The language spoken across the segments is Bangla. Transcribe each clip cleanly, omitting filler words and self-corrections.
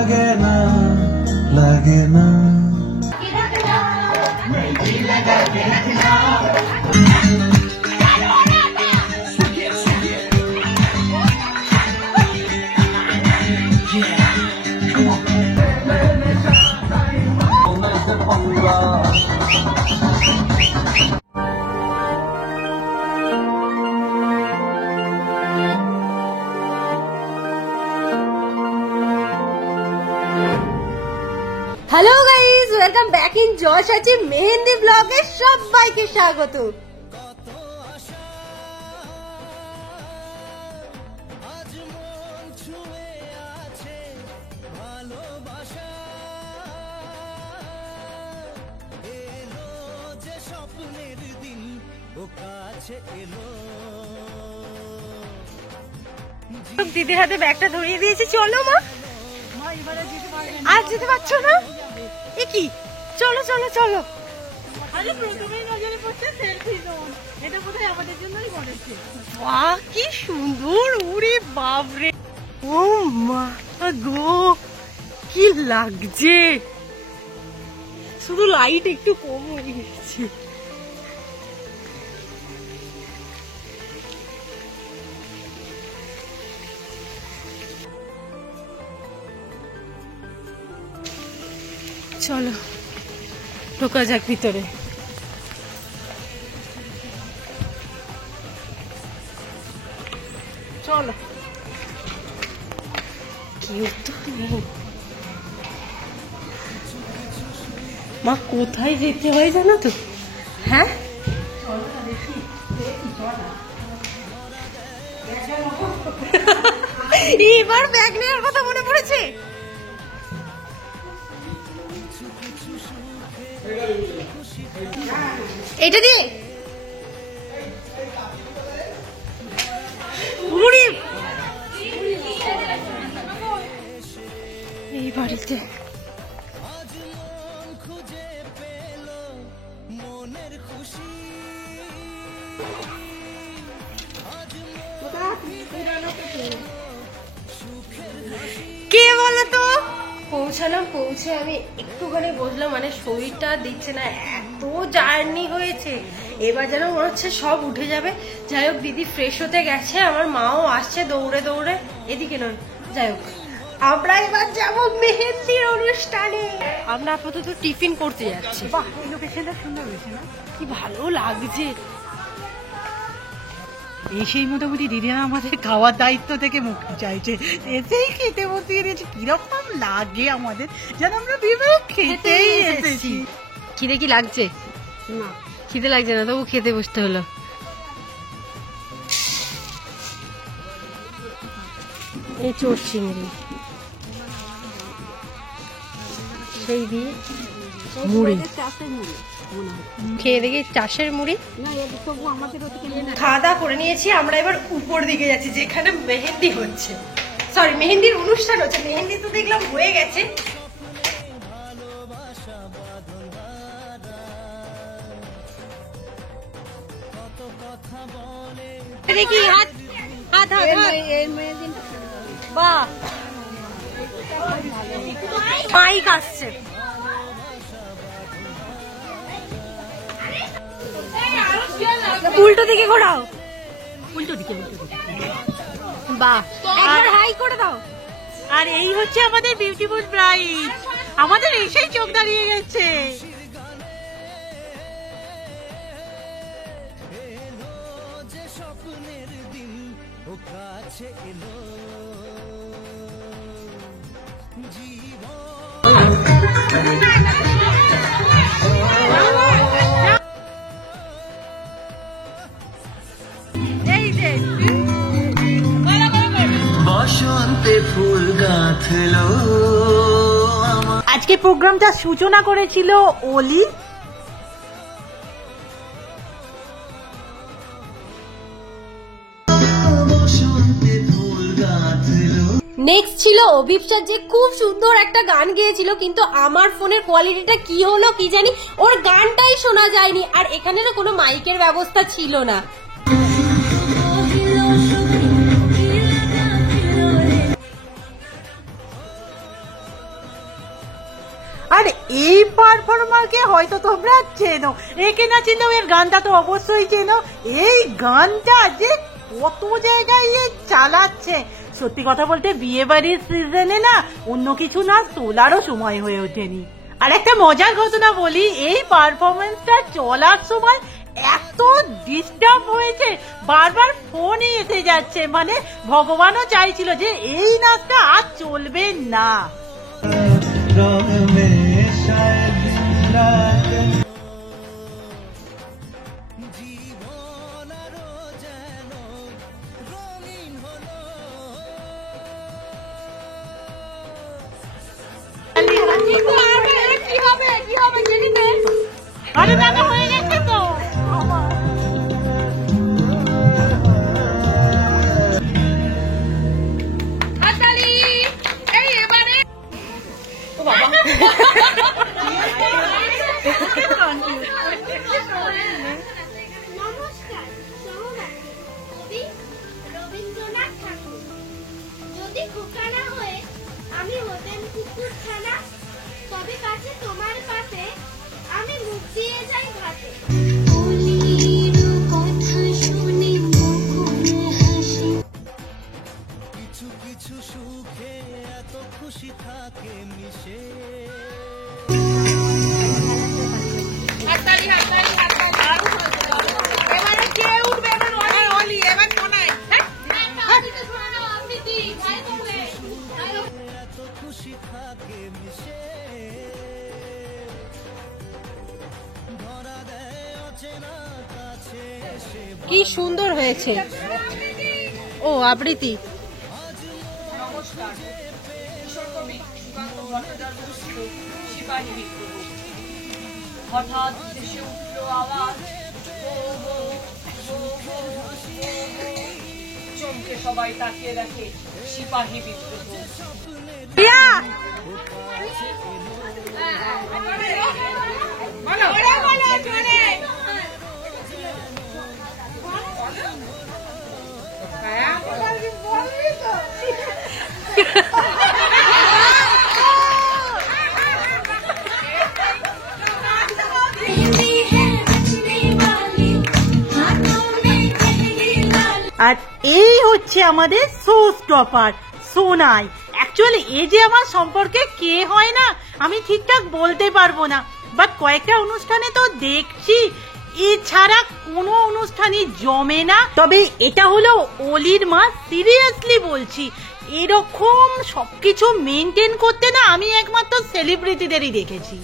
লাগে না লাগে না। Hello guys, welcome back in Josh আছি মেহেন্দি ব্লগে সবাইকে স্বাগত। দিদির হাতে ব্যাগটা ধরিয়ে দিয়েছি, চলো মা। আর যেতে পারছো না? এ কি, চলো চলো চলো। আরে প্রথমেই নজরে পড়ছে সেলফি জোন, এটা বোধহয় আমাদের জন্যই করেছে। বাহ কি সুন্দর, ওরে বাপরে, ও মা গো কি লাগছে, শুধু লাইট একটু কম হয়ে গেছে। চলো ঢোকা যাক ভিতরে। চলো, কেউ তো নেই। মা কোথায় যেতে হয় জানো তো? হ্যাঁ এবার ব্যাগ নেওয়ার কথা মনে পড়েছে। এটা দিয়ে এই বাড়িতে কে বলো তো? পৌঁছালাম, পৌঁছে আমি একটুখানি বসলাম, মানে শরীরটা দিচ্ছে না, এত জার্নি হয়েছে। এবার যেন মনে হচ্ছে সব উঠে যাবে। যাই হোক, দিদি ফ্রেশ হতে গেছে, আমার মাও আসছে দৌড়ে দৌড়ে, এদিকে নয়। যাই হোক, আমরা এবার যাব মেহেন্দির অনুষ্ঠানে। আমরা আপাতত টিফিন করতে যাচ্ছি। বাহ, এই লোকেশনটা সুন্দর হয়েছে না? কি ভালো লাগছে। এসেই মোটামুটি দিদিরা আমাদের খাওয়ার দায়িত্ব থেকে মুক্তি চাইছে, এসেই খেতে বসিয়ে দিয়েছে। কিরকম লাগে আমাদের, যেন আমরা ভেবে খেতেই এসেছি। খিদে কি লাগছে? না, খিদে লাগছে না, তবু খেতে বসতে হলো। এই চোর চিংড়ি সেই দিয়ে মুড়ি খেয়ে দেখি, চাষের মুড়ি। খাওয়া দাওয়া করে নিয়েছি, আমরা এবার উপর দিকে যাচ্ছি যেখানে মেহেন্দি হচ্ছে, সরি মেহেন্দির অনুষ্ঠান হচ্ছে। মেহেন্দি তো দেখলাম হয়ে গেছে। দেখি হাত হাত হাত বাহ, মাইক আসছে। উল্টো দিকে ঘোরাও, উল্টো দিকে বাহ, একবার হাই করে দাও। আর এই হচ্ছে আমাদের বিউটিফুল ব্রাইড, আমাদের এসেই চোখ দাঁড়িয়ে গেছে। বসন্তে ফুল গাঁথলো। আজকে প্রোগ্রামটা সূচনা করেছিল অলি। নেক্সট ছিল অভিপ্সা, যে খুব সুন্দর একটা গান গেয়েছিল, কিন্তু আমার ফোনের কোয়ালিটিটা কি হলো কি জানি, ওর গানটাই শোনা যায়নি। আর এখানে না কোনো মাইকের ব্যবস্থা ছিল না। আর এই পারফর্মারকে হয়তো তোমরা চেনো, একে না চিনলেও এর গানটা তো অবশ্যই চেনো। এই গানটা যে কত জায়গায় চালাচ্ছে, সত্যি কথা বলতে বিয়ে বাড়ির সিজনে না অন্য কিছু না তোলারও সময় হয়ে ওঠেনি। আর একটা মজার ঘটনা বলি, এই পারফরমেন্সটা চলার সময় এত ডিস্টার্ব হয়েছে, বারবার ফোনই এসে যাচ্ছে, মানে ভগবানও চাইছিল যে এই নাচটা আর চলবে না। আরে দাদা হয়ে গেছে তো। নমস্কার, কবি রবীন্দ্রনাথ ঠাকুর। যদি খোকানা হয়ে আমি হতেন কুকুরখানা, তবে কাছে তোমার পাশে আমি মুখ দিয়ে যাই ঘাটে। কিছু কিছু সুখে এত খুশি থাকে মিশে। কি সুন্দর হয়েছে। ও আবৃত্তি। নমস্কার, কিশোর কবি সুকান্ত ভট্টাচার্য সিপাহী বিদ্রোহ। হঠাৎ দেশে উঠল আওয়াজ, ও হো, ও হো, ও হো। চমকে সবাই তাকিয়ে দেখে সিপাহী বিদ্রোহ। আর এই হচ্ছে আমাদের শো স্টপার সোনাই। অ্যাকচুয়ালি এই যে আমার সম্পর্কে কে হয় না আমি ঠিকঠাক বলতে পারবো না, বাট কয়েকটা অনুষ্ঠানে তো দেখছি, এছাড়া কোনো অনুষ্ঠানই জমে না। তবে এটা হলো অলির মা, সিরিয়াসলি বলছি, এরকম সবকিছু মেনটেন করতে না আমি একমাত্র সেলিব্রিটিদেরই দেখেছি।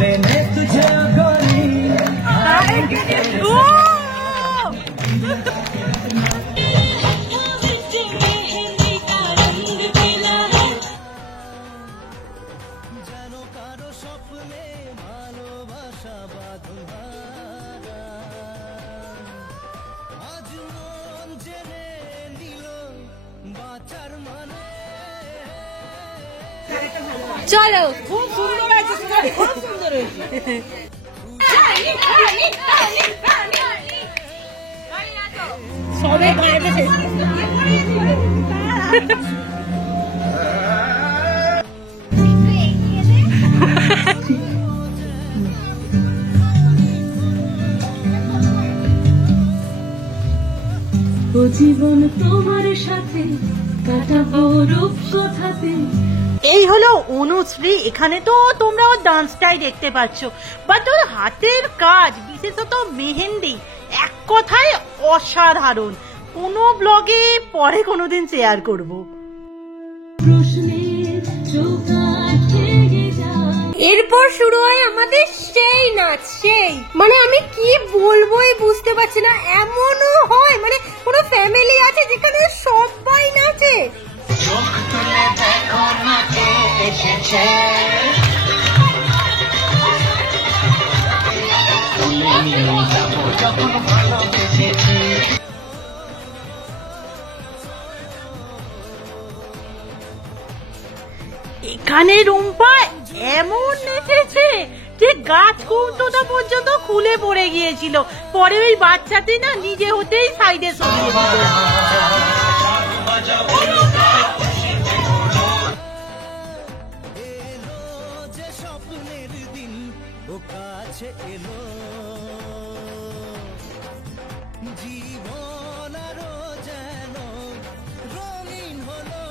मैंने तुझे गोरी চলো, খুব সুন্দর হয়েছে, খুব সুন্দর হয়েছে। সবে বাইরে জীবন তোমার সাথে কাটাবো রূপকথাতে। এই হলো অনুশ্রী। এখানে তো তোমরা ওর ডান্সটাই দেখতে পাচ্ছ, বাট ওর হাতের কাজ, বিশেষত মেহেন্দি, এক কথায় অসাধারণ। কোনো ব্লগে পরে কোনোদিন শেয়ার করব। এরপর শুরু হয় আমাদের সেই নাচ, সেই মানে আমি কি বলবোই বুঝতে পারছি না। এমনও হয় মানে পুরো ফ্যামিলি আছে যেখানে সবাই নাচে। এখানে রুম্পা এমন নেচেছে যে গাছ কৌটোটা পর্যন্ত খুলে পড়ে গিয়েছিল। পরে ওই বাচ্চাটি না নিজে হতেই সাইডে সরিয়ে দিল। যে স্বপ্নের দিন ও কাছে এলো, জীবন আরো যেন রঙিন হলো।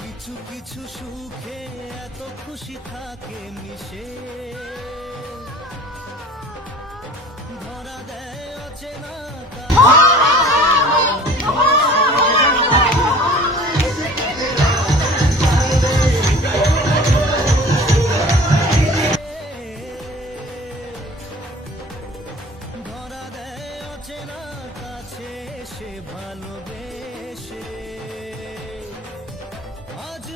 কিছু কিছু সুখে এত খুশি থাকে মিশে, ধরা দেয় অচেনা ধরা দেয় অচেনা কাছে সে ভালোবেসে। আজ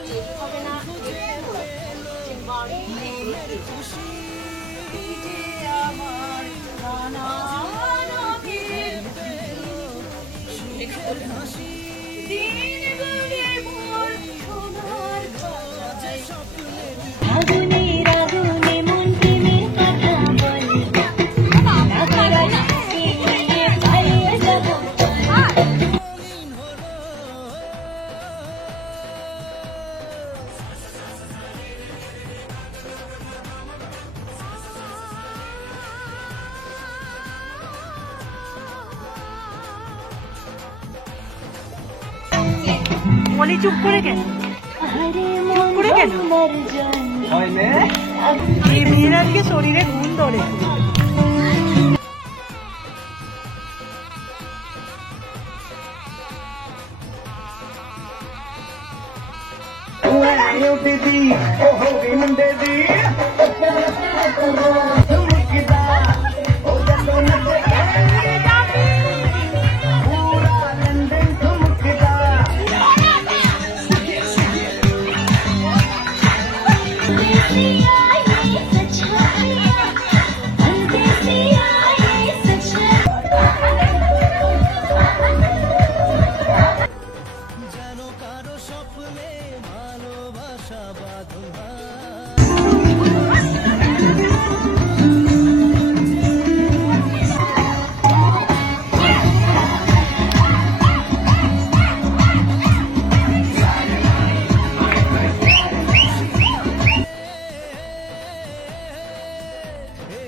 খুঁজে পেলো মনের খুশি, আমার সুখের হাসি। যে স্বপ্নের আগুনের আগুনে মন প্রেমের কথা বলে, পালিয়ে যাবো রঙিন হলো। বলি চুপ করে কেন? চুপ করে কেন? এই মেয়ের আজকে শরীরে ঘুম ধরেছে। যেন কারো স্বপ্নে ভালোবাসা বাঁধন।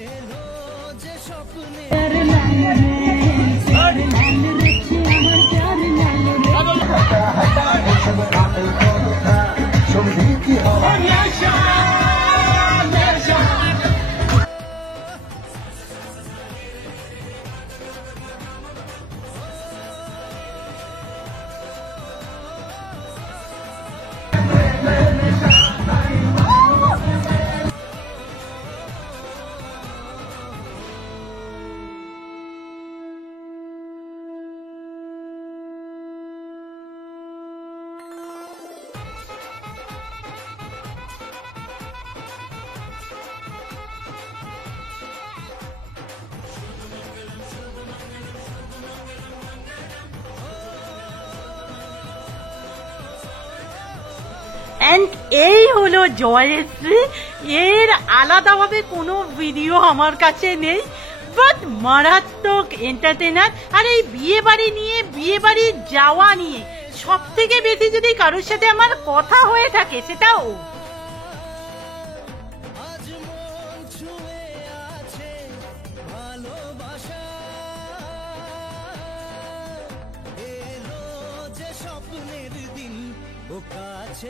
এলো যে স্বপ্নে অ্যান্ড এই হলো জয়শ্রী। এর আলাদাভাবে কোনো ভিডিও আমার কাছে নেই, বাট মারাত্মক এন্টারটেনার। আর এই বিয়ে বাড়ি নিয়ে, বিয়ে বাড়ি যাওয়া নিয়ে সব থেকে বেশি যদি কারোর সাথে আমার কথা হয়ে থাকে সেটাও আজ মন ছুঁয়ে আছে ভালোবাসা। এলো যে স্বপ্নের দিন ও কাছে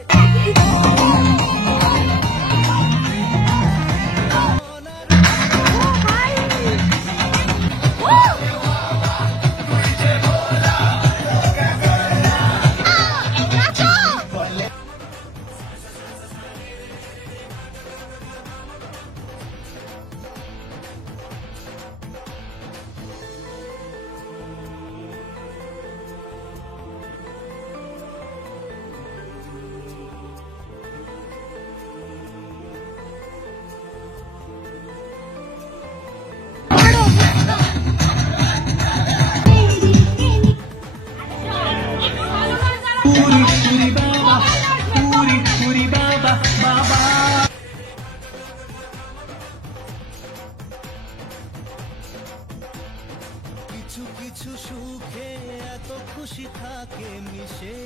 কিছু কিছু সুখে এত খুশি থাকে মিশে।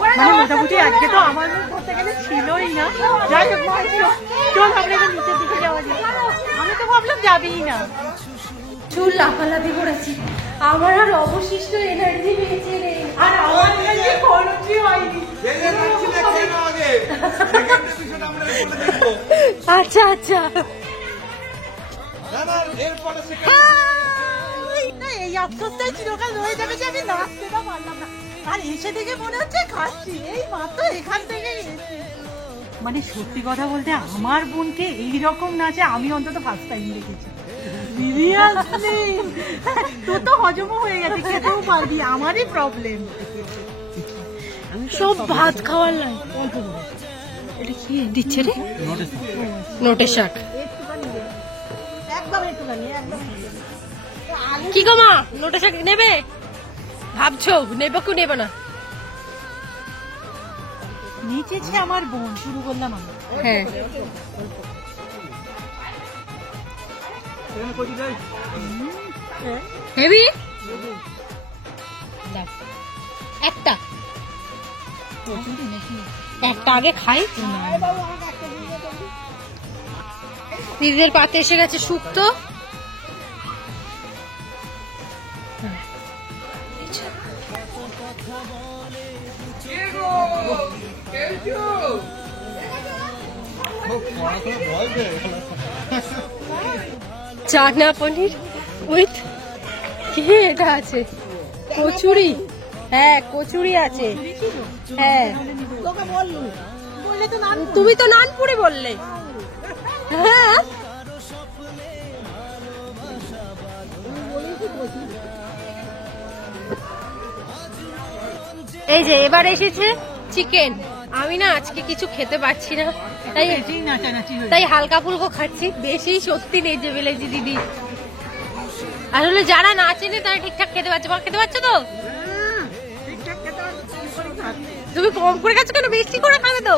মানে মোটামুটি আজকে তো আমার মুখ করতে গেলে ছিলই না। যাই হোক মা, চল আমরা এবার নিচের দিকে যাওয়া যায়। আমি তো ভাবলাম যাবেই না। চুল লাফালাফি করেছি, আমার আর অবশিষ্ট এনার্জি বেঁচে নেই। আর আমার কাছে খরচই হয়নি। আচ্ছা আচ্ছা, না, এই আফসোসটাই চিরকাল রয়ে যাবে যে আমি নাচতে না পারলাম না। আর এসে থেকে মনে হচ্ছে খাচ্ছি, এই মাত্র এখান থেকে এসেছি। মানে সত্যি কথা বলতে আমার বোনকে এইরকম নাচে আমি অন্তত ফার্স্ট টাইম দেখেছি। সিরিয়াসলি, তোর তো হজমও হয়ে গেছে, খেতেও পারবি, আমারই প্রবলেম। সব ভাত খাওয়ার নাই। এটা কি দিচ্ছে রে? নোটের শাক। একদম একটুখানি, একদম কি গো মা, নোটের শাক নেবে ভাবছো? নেবে কি নেবে না? নিচেছে আমার বোন, শুরু করলাম আমি। হ্যাঁ, হেবি একটা একটা আগে খাই। দিদিদের পাতে এসে গেছে শুক্তো। চানা পনির উইথ কি এটা আছে? কচুরি। হ্যাঁ, কচুরি আছে। হ্যাঁ, তুমি তো নানপুরি বললে। হ্যাঁ, এই যে এবার এসেছে চিকেন। আমি না আজকে কিছু খেতে পারছি না, তাই হালকা ফুলকো খাচ্ছি। বেশি সত্যি নেই যে বেলেছি দিদি। আসলে যারা না চেনে তারা ঠিকঠাক খেতে পারছে। খেতে পারছো তো? তুমি কম করে খাচ্ছ কেন? বেশি করে খাবে তো।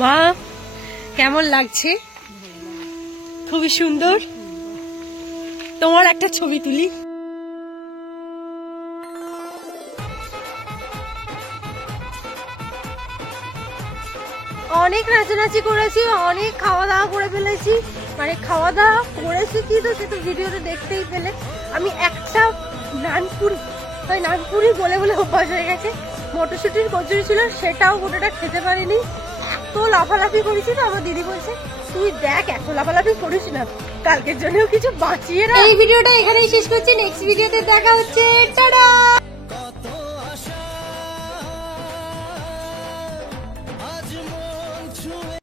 মা, কেমন লাগছে? খুবই সুন্দর। তোমার একটা ছবি তুলি। অনেক নাচানাচি করেছি, অনেক খাওয়া দাওয়া করে ফেলেছি। মানে খাওয়া দাওয়া করেছি কি তো সেটা ভিডিওতে দেখতেই পেলে। আমি একটা নানপুরি বলে বলে অভ্যাস হয়ে গেছে। মটরশুটির কচুরি ছিল, সেটাও গোটাটা খেতে পারিনি। এত লাফালাফি করেছি তো আমার দিদি বলছে তুই দেখ এত লাফালাফি করিস না, কালকের জন্যও কিছু বাঁচিয়ে রাখ। এই ভিডিওটা এখানেই শেষ করছি, নেক্সট ভিডিওতে দেখা হচ্ছে। টাটা।